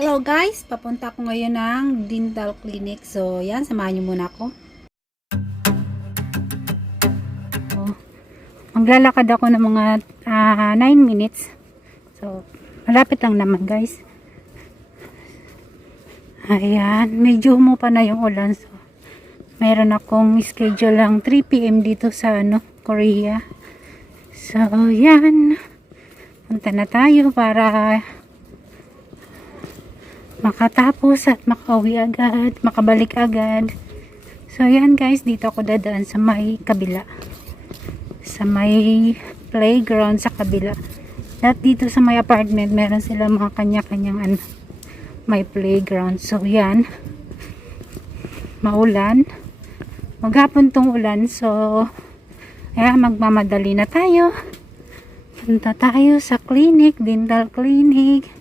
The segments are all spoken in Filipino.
Hello guys, papunta ako ngayon ng dental clinic. So, yan, samahan niyo muna ako. So, maglalakad ako ng mga 9 minutes. So, malapit lang naman guys. Ayan, medyo humupa na yung ulan. So, mayroon akong schedule lang 3 PM dito sa Korea. So, yan. Punta na tayo para makatapos at makauwi agad, makabalik agad. So yan guys, dito ako dadaan sa may kabila, sa may playground sa kabila. At dito sa may apartment meron sila mga kanya-kanyang may playground. So yan, maulan, maghapon tong ulan. So ayan, magmamadali na tayo, punta tayo sa clinic, dental clinic.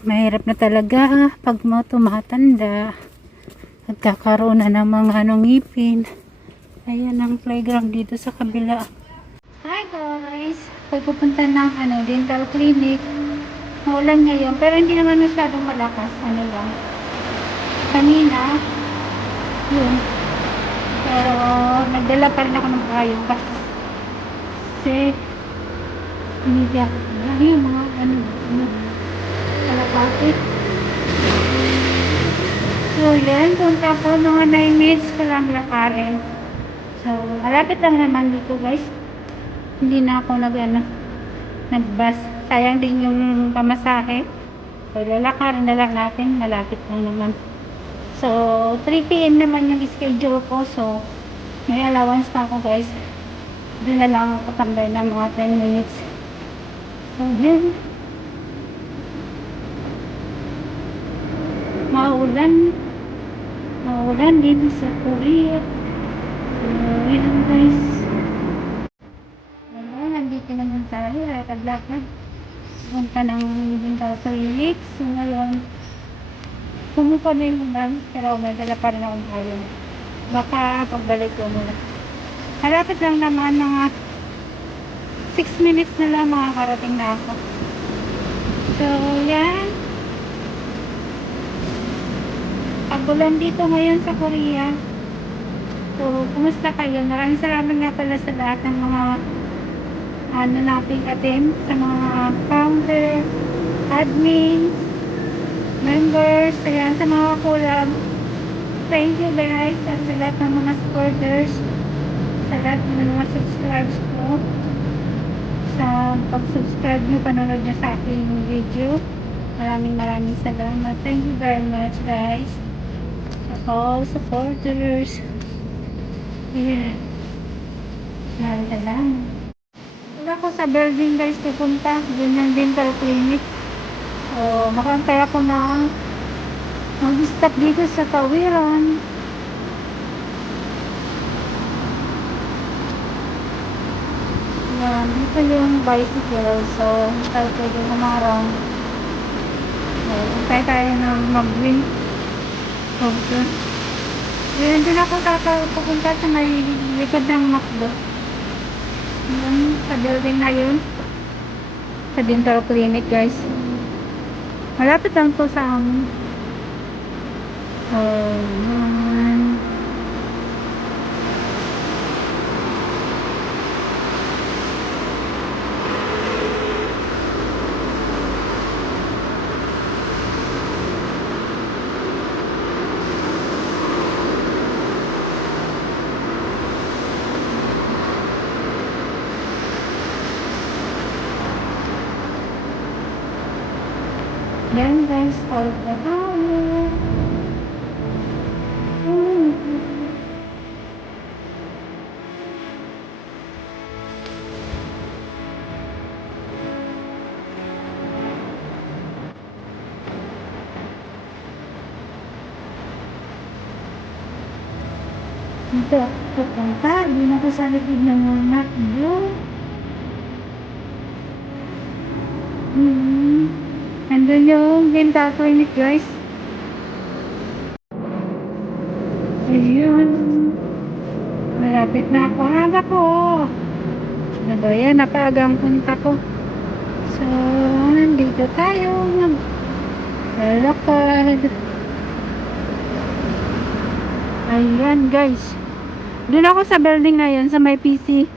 Mahirap na talaga pag mo tumatanda at kakaroon na ng mga ngipin. Ayan ang playground dito sa kabila. Hi guys! Pupunta ng dental clinic. Maulan ngayon pero hindi naman masyadong malakas. Lang. Kanina yun. Pero nagdala pa rin ako ng payong kasi hindi ako yung mga bakit? So, yan. Punta po mga 9 minutes ko lang lakarin. So, malapit lang naman dito guys. Hindi na ako nag-bus. Sayang din yung pamasahe. So, lalakarin na lang natin. Malapit lang naman. So, 3 PM naman yung schedule ko. So, may allowance pa ako guys. Doon na lang ako tambay ng mga 10 minutes. So, yan. Maulan din sa Korea. Ayan guys, nandito naman tayo, lakad-lakad punta ng dental clinic. So ngayon pumupa na yung ulan pero nadala pa rin akong payong, baka pagbalik ko muna. Malapit lang naman, mga 6 minutes na lang makakarating na ako. So yan, pagulan dito ngayon sa Korea. So, kumusta kayo? Maraming salamat nga pala sa lahat ng mga nating attend, sa mga founder, admin, members, ayan, sa mga collab. Thank you guys, at sa lahat ng mga supporters, sa lahat ng mga subscribers ko, sa pag-subscribe nyo, panonood nyo sa aking video. Maraming salamat. Thank you very much guys, sa all supporters. Yeah. Salamat. Wala ko sa building guys pupunta. Doon yung dental clinic. So, makantay ako na mag-stop dito sa tawiran. Yan. Dito yung bicycle. So, tayo pwede umarang. So, tayo tayo na mag-win. Okay. Yan, doon ako pupunta sa may likod ng McDo. Yan, sa building na yun. Sa dental clinic guys. Malapit lang to sa amin. Yan guys, all the power. Dito ako pupunta. Hindi na ko sa likod ng McDo. Andun yung dental clinic guys. Ayun. Malapit na ako. Aga ko. Ano ba yan? Napaagang punta ko. So, nandito tayo. Lalakad. Ayan guys. Doon ako sa building ngayon sa may PC.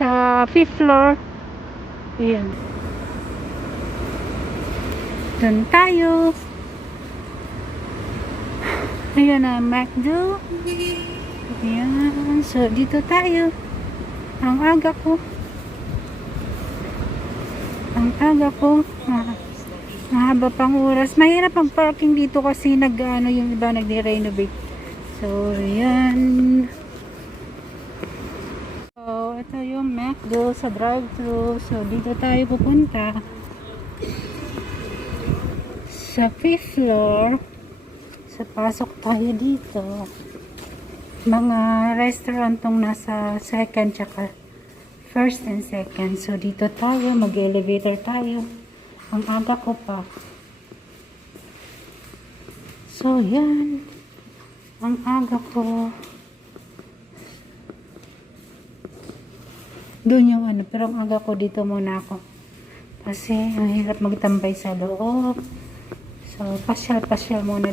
Sa 5th floor. Ayan. Doon tayo. Ayan na, McDo. Ayan. So, dito tayo. Ang aga ko. Mahaba pang oras. Mahirap ang parking dito kasi yung iba nagre-renovate. So, ayan. So, ito yung McDo sa drive-thru. So, dito tayo pupunta. Sa 5th floor. So, pasok tayo dito. Mga restaurant tong nasa second tsaka first and second. So, dito tayo. Mag-elevator tayo. Ang aga ko pa. So, yan. Ang aga ko. Doon yung pero ang aga ko dito muna ako. Kasi, ang hirap magtambay sa loob. So, pasyal-pasyal muna.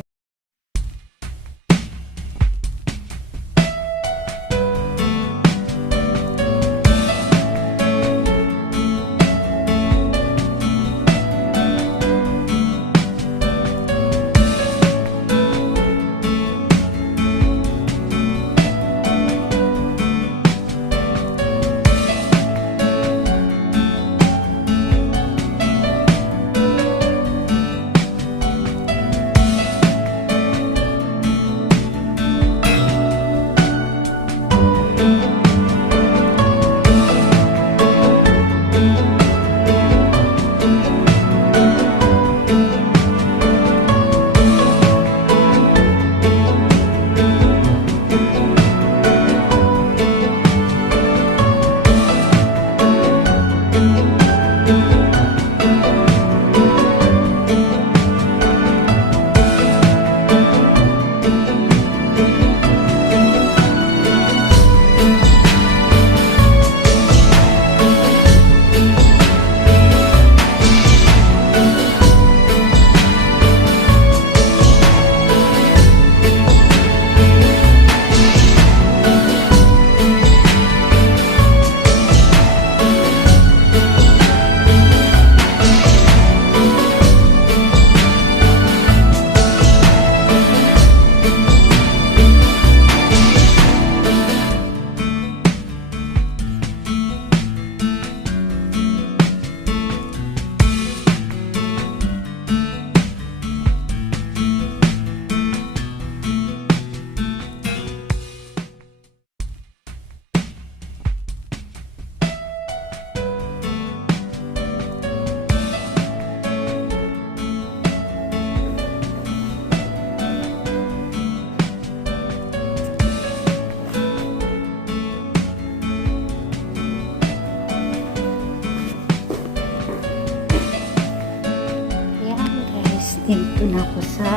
Dito na ako sa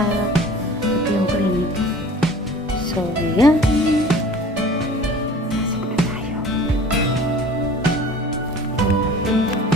yung clinic. So, yan. Pasok na tayo. Dito.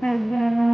Bye-bye.